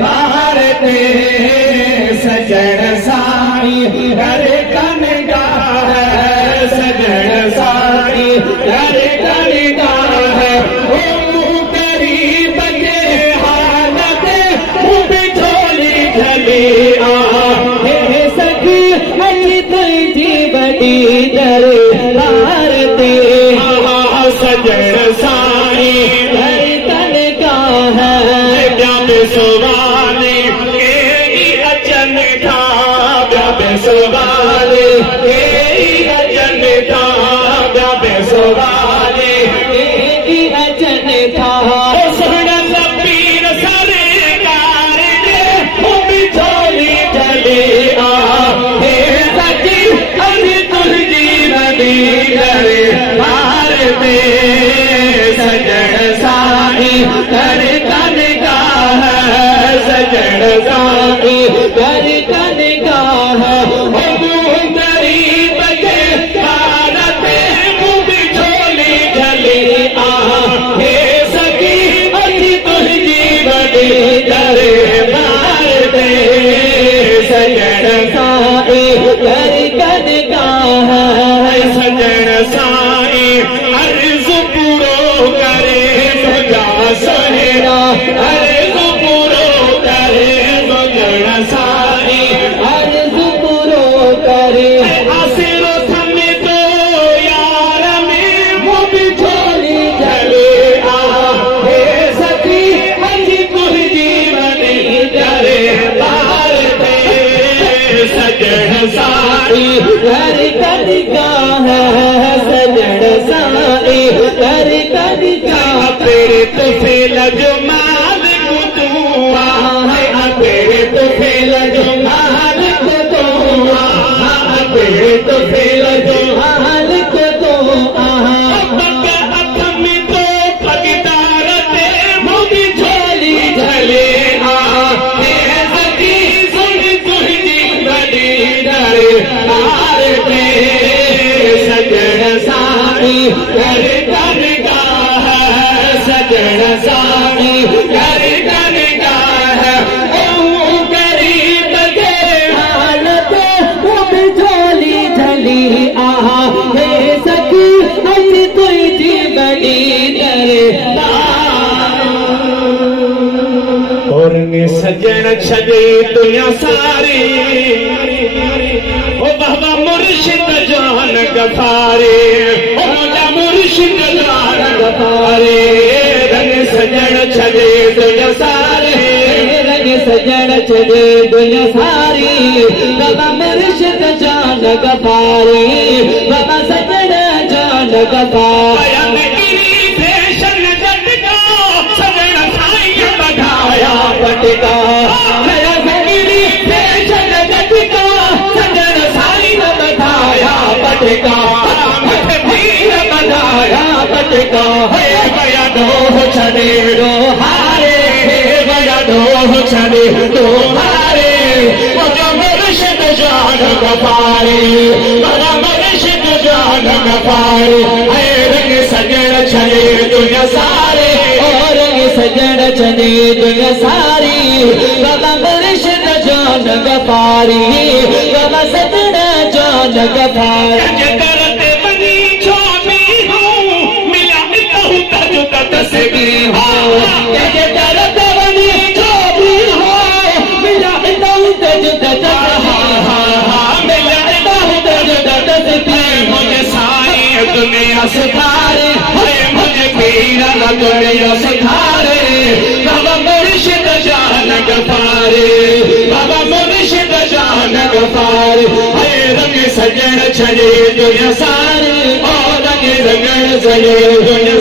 बार ते सजण साई घर कनगा है सजण साई घर कनगा है ओ गरीब के हालत बिछोली ढली आ हे सखी अची तुझी बड़ी दरबार ते सजण साई घर कनगा है सुवाले अचन था सुवाले अचन था सुवाले अचन था सोना पीर सरकार बिछोली ढली आ हे सखी अभी तुझी बड़ी दरबार ते सजण साई घर कनगा सजण साई घर कनगा है गरीब के हालत बिछोली ढली आ हे सखी अची तुझी बड़ी दरबार ते सजण साई घर कनगा है सजण साई अर्ज़ पूरो करे तुझा सुहिणा अर्ज़ पूरो करे सजण साई अर्ज़ पूरो करे आसिरो थमे तो यार में बिछोली ढली आ हे सखी अची तुझी बड़ी दरबार ते सजण साई घर कनगा है सजण साई घर कनगा तेरे तो फेल जो मालिक तू आ तेरे तो फेल जो मालिक तू आ तेरे तो फेल जो मालिक तू आ अथ में तो पगदार ते बिछोली ढले आ हे सखी सुन तुझी बड़ी दरबार ते सजण साई घर कनगा है सजण साई घर कनगा है ओ गरीब के हालत बिछोली ढली आ हे सखी अची तुझी बड़ी दरबार और ने सजण छॾे दुनिया सारी ओ बाबा मुर्शिद जान गफारे ओ मुंहिंजा मुर्शिद जान गफारे रंग सजण छॾे दुनिया सारी रंग सजण छॾे दुनिया सारी बाबा मुर्शिद जान गफारे बाबा सजण जान गफारे बढ़ाया पटका सजण साई बढ़ाया पटका बढ़ाया पटका भया डोह छॾे हारे भया डोह छॾे हारे मुर्शिद जान गफारे बाबा मुर्शिद जान गफारे रंग सजण छॾे दुनिया सारे सजण छॾे दुनिया सारी बाबा मुर्शिद जान गफारी बाबा सजण जान गफारी करते बनी छो भी हूँ मिला कहूँ तजु तस्बी हूँ करते बनी छो भी हूँ मिला कहूँ तजु मिला कहूँ तजु तस्बी मुझे साई दुनिया सुधारे मुझे पीरा दुनिया सुधारे बाबा मुर्शिद जान गफारे बाबा मुर्शिद जान गफारे रंग सजण छॾे दुनिया सारी ओ रंग सजण छॾे दुनिया